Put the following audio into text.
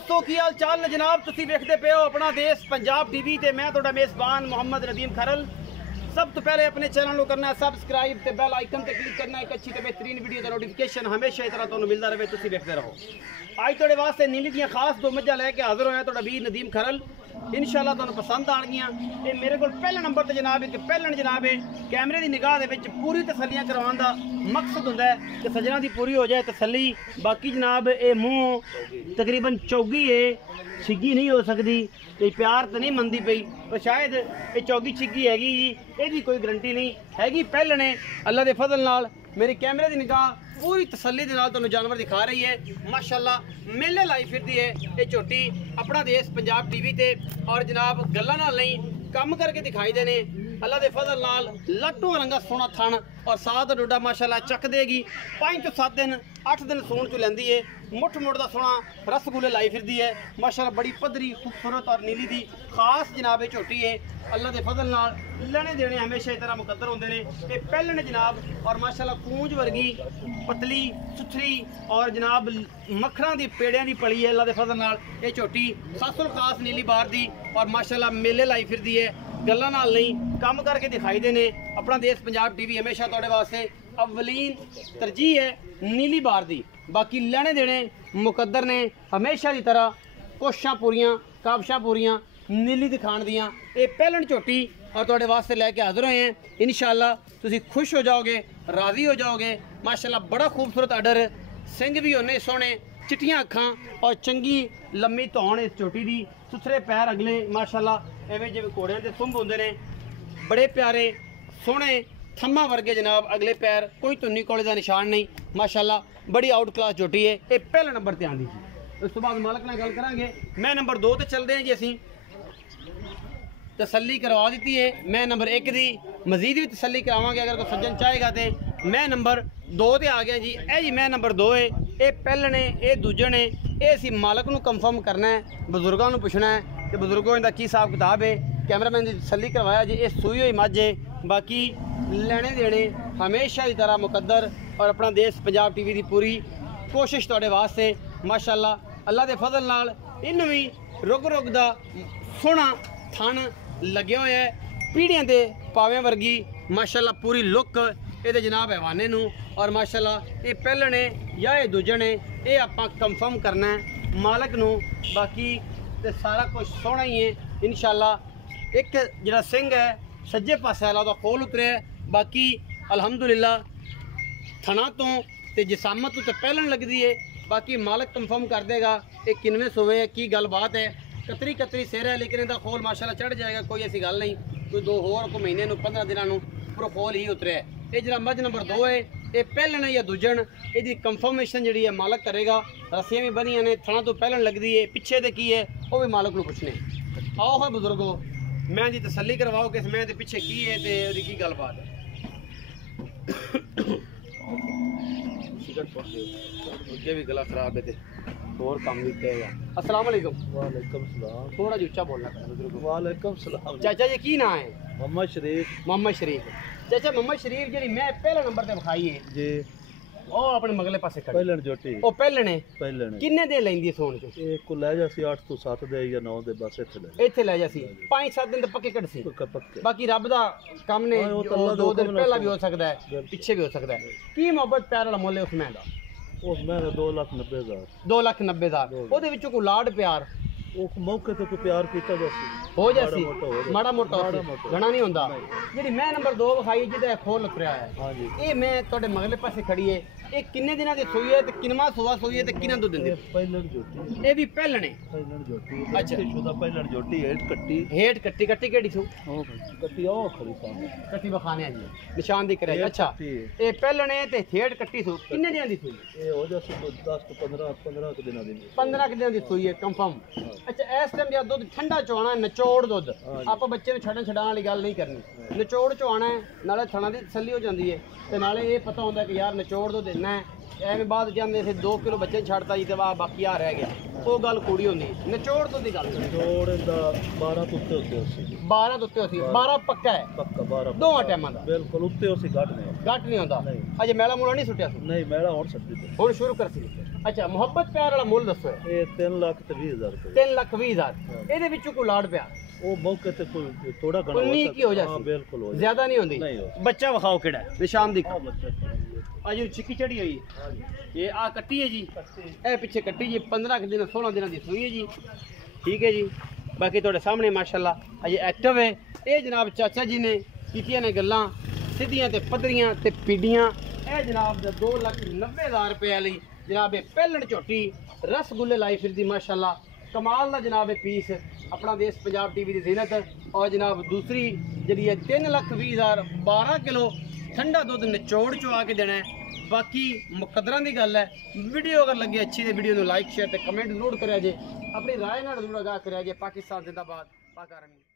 दोस्तों की हाल चाल जनाब, तुसी देखते पे हो अपना देश पंजाब टीवी ते मैं तुहाडा मेज़बान मोहम्मद नदीम खरल। सब तो पहले अपने चैनल को करना है सब्सक्राइब ते बेल आइकन ते क्लिक करना है। एक अच्छी ते बेहतरीन वीडियो का नोटिफिकेशन हमेशा इस तरह तुहानू मिलता रहे, तुसी देखते रहो। आज तुहाडे वास्ते नीली दियां खास दो मज्जां लैके हाजिर होया तुहाडा वीर नदीम खरल। इंशाल्लाह तुहानू पसंद आणगियां। ते मेरे को पहले नंबर ते जनाब एक पहलन जनाब है कैमरे की निगाह दे विच पूरी तसल्लियां करवाउण दा मकसद हुंदा है कि सजना दी पूरी हो जाए तसल्ली। बाकी जनाब ये मूँह तकरीबन चौगी है, छिग्गी नहीं हो सकती, कोई प्यार तो नहीं मनती पई, पर शायद ये चौगी छिग्गी हैगी, ये कोई गारंटी नहीं हैगी। पहले ने अल्लाह के फजल नाल मेरी कैमरे की निगाह पूरी तसल्ली के नाल तुहानू जानवर दिखा रही है। माशाअल्लाह मेले लाई फिरदी है ये झोटी अपना देश पंजाब टीवी ते। और जनाब गल्लां नाल नहीं कम करके दिखाई देने अल्लाह के फजल नाल लट्टू रंगा सोना थन और साथ डोडा माशाअल्लाह चक देगी। 5 तो 7 दिन 8 दिन सूण चो लैंदी है। मुठ मुठ का सोना रसगुल्ले लाई फिरदी है माशाअल्लाह, बड़ी पद्धरी खूबसूरत और नीली दी खास जनाब झोटी है। अल्लाह के फजल नाल लेने देने हमेशा इस तरह मुकद्दर होंदे ने। ये पहले ने जनाब और माशाअल्लाह कूंज वर्गी पतली सुथरी और जनाब मक्खना दी पेड़ियां दी पली है। अल्लाह के फजल नाल ये झोटी खासुल खास नीली बार दी और माशाअल्लाह मेले लाई फिरदी है। गल्लां नाल नहीं कम करके दिखाई देने अपना देश पंजाब टीवी हमेशा तुहाडे वास्ते अवलीन तरजीह है नीली बार दी। बाकी लेने देने मुकद्दर ने हमेशा की तरह कोशिशां पूरियां काबशां पूरियां नीली दिखाण दियां। ये पहलन झोटी और तुहाडे वास्ते लैके हाजिर होए हैं। इंशाअल्लाह तुसी खुश हो जाओगे, राज़ी हो जाओगे। माशाअल्लाह बड़ा खूबसूरत आर्डर, सिंग भी होने सोहने, चिट्टियां अखां और चंगी लम्मी धौण इस झोटी दी, सुथरे पैर अगले माशाअल्लाह एवें जिवें घोड़ियां दे सुंभ होंदे ने, बड़े प्यारे सोहने थम्मा वर्गे जनाब अगले पैर, कोई धुन्नी कोले का निशान नहीं माशाअल्लाह। बड़ी आउट क्लास झोटी है। ये पहले नंबर पर आंदी जी। उस तो बाद मालक नाल गल करांगे। मैं नंबर 2 ते चलते हैं जी। असीं तसल्ली करवा दी है। मैं नंबर 1 की मजीद भी तसल्ली करावांगे अगर कोई सज्जन चाहेगा तो। मैं नंबर 2 ते आ गया जी। ए जी मैं नंबर 2 है। ये पहले ने ये दूजे ने ये असीं मालक नूं कंफर्म करना है, बजुर्गों नूं पुछना है कि बजुर्गों इहदा की हिसाब किताब है। कैमरामैन की तसल्ली करवाया जी। ये सूई हुई मझ है। बाकी लेने देने हमेशा की तरह मुकद्दर और अपना देश पंजाब टीवी की पूरी कोशिश तुहाडे वास्ते माशाअल्लाह। अल्लाह के फजल नाल इन भी रुग रुग दा सोहना थन लगे हुए है, पीढ़ियां दे पावें वर्गी माशाअल्लाह पूरी लुक ये जनाब हैवाने नूं। और माशाअल्लाह ये पहले ने या ये दूजे ने ये आपां कंफर्म करना है मालक नूं। बाकी ते सारा कुछ सोहना ही है इंशाअल्लाह। एक जिहड़ा सिंह है सज्जे पासे वाला ओहदा खोल उतरे है। बाकी अल्हम्दुलिल्लाह थना तो ते जिसामत तो पहलन लगती है। बाकी मालक कंफर्म कर देगा ये किनवे सोवे है, की गल बात है। कतरी कतरी सिर है लेकिन इहदा खोल माशाअल्लाह चढ़ जाएगा, कोई ऐसी गल नहीं। कोई 2 होर को महीने 15 दिनों पूरा खोल ही उतरे है। ये जरा मझ नंबर 2 है। ये पहलन या दूजन यदि कंफर्मेशन जी है मालक करेगा। रस्सियां भी बनिया ने, थना तो पहलन लगती है, पिछे तो की है वह भी मालक को पूछने। आओ है बुजुर्गो मैं जी तसल्ली करवाओ कि मैं दे पिछे की है तो की गल बात है। अगे भी गला खराब है और काम भी कहेगा। अस्सलाम वालेकुम। वालेकुम सलाम। थोड़ा जी उच्चा बोलना बुजुर्ग। वालेकुम सलाम। चाचा जी की ना है? मोहम्मद शरीफ। मोहम्मद शरीफ। चाचा मोहम्मद शरीफ जी मैं पहले नंबर पे विखाई है जी। ओ अपने मगले पासे खड़ी पहलन झोटी। ओ पहले ने किन्ने दे लैंदी सोन चो? एक को ले जासी 8 तो 7 दे या 9 दे बस इत्थे ले जासी। 5-7 दिन तो पक्के कट सी। पक्के। बाकी रब दा काम ने 2 दिन पहला भी हो सकता है, पीछे भी हो सकता है। की मोहब्बत प्यार वाला मोल है उस मैं दा? उस मैं 2,90,000। 2,90,000 ओदे विचों को लाड प्यार वो मौके तो प्यार कीता जैसी हो जैसी माड़ा मोटा घना नहीं होंदा। जी मैं नंबर 2 विखाई जिहदा खोल उतरिया है। हाँ जी। ये मैं तुहाडे मगले पासे खड़ी है। ये किन्ने दिनां दी सूई है ते किनवा सुवा सूई है ते किन्ना दुध दिंदी? पहलन झोटी। ये भी पहलन है। पहलन झोटी। अच्छा शुदा पहलन झोटी हेठ कट्टी कट्टी केड़ी सू? ओ कट्टी ओ खड़ी सामने कट्टी बखाने जी निशान दी करे। अच्छा ये पहलन है ते हेठ कट्टी सू किन्ने दिनां दी सूई? ये हो जासी 10 तो 15 के दिनां दी। 15 दिनां दी सूई है कंफर्म। अच्छा इस टाइम या दुध ठंडा चोना नचोड़ दुध आप बच्चे ने छड़न छड़ाने वाली गल नहीं करनी। नचोड़ चोना है नाले थना दी तसल्ली हो जाती है ते नाले ये पता होंदा कि यार नचोड़ दुध देना है। एवं बाद जाते थे 2 किलो बच्चे छड़ता जी तो वाह बाकी आ रह गया वो गल कूड़ी होंगी। नचोड़ तो दी गल 12 तो उत्ते होते सी। 12 तो उत्ते होती 12 पक्का है पक्का 12 दोवां टाइमां दा बिल्कुल उत्ते होसी घट नहीं नहीं होंदा। अजे मैला मूला नहीं सुटिया नहीं मैला हुण सट्टी हुण शुरू कर सी। अच्छा मुहब्बत प्यार वाला मुल दसो ਇਹ 3,20,000 ਰੁਪਏ 3,20,000 ਇਹਦੇ ਵਿੱਚੋਂ ਕੋਈ ਲਾੜ ਪਿਆ ਉਹ ਮੌਕੇ ਤੇ ਕੋਈ ਥੋੜਾ ਘਣਾ 19 ਕੀ ਹੋ ਹਾਂ ਜਾਂਦੀ ਬਿਲਕੁਲ ਹੋ ਜ਼ਿਆਦਾ ਨਹੀਂ ਹੁੰਦੀ ਨਹੀਂ ਹੋ ਬੱਚਾ ਵਿਖਾਓ ਕਿਹੜਾ ਹੈ ਨਿਸ਼ਾਨ ਦੀ ਆ ਬੱਚਾ ਅਜੂ ਚਿੱਕੀ ਚੜੀ ਹੋਈ ਇਹ ਆ ਕੱਟੀ ਹੈ ਜੀ ਇਹ ਪਿੱਛੇ ਕੱਟੀ ਜੀ 15 ਦਿਨ 16 ਦਿਨਾਂ ਦੀ ਸੂਈ ਹੈ ਜੀ ਠੀਕ ਹੈ ਜੀ ਬਾਕੀ ਤੁਹਾਡੇ ਸਾਹਮਣੇ ਮਾਸ਼ਾਅੱਲਾ ਅਜੇ ਐਕਟਿਵ ਹੈ ਇਹ ਜਨਾਬ ਚਾਚਾ ਜੀ ਨੇ ਕੀਤੀਆਂ ਨੇ ਗੱਲਾਂ ਸਿੱਧੀਆਂ ਤੇ ਪੱਧਰੀਆਂ ਤੇ ਪੀੜੀਆਂ ਇਹ ਜਨਾਬ ਦਾ 2,90,000 ਰੁਪਏ ਲਈ ਜਨਾਬ ਇਹ ਪਹਿਲਣ ਝੋਟੀ ਰਸਗੁੱਲੇ ਲਾਈ ਫਿਰਦੀ ਮਾਸ਼ਾਅੱਲਾ ਕਮਾਲ ਦਾ ਜਨਾਬ ਇਹ ਪੀਸ अपना देश पंजाब टीवी की जीनत और जनाब दूसरी जी है 3,20,000 12 किलो ठंडा दुध निचोड़ चो आके देना है बाकी मुकदरा की गल है वीडियो अगर लगे अच्छी तो वीडियो को लाइक शेयर तो कमेंट जरूर करें जे अपनी राय जरूर आगाह करें जे पाकिस्तान जिंदाबाद पाक आर्मी।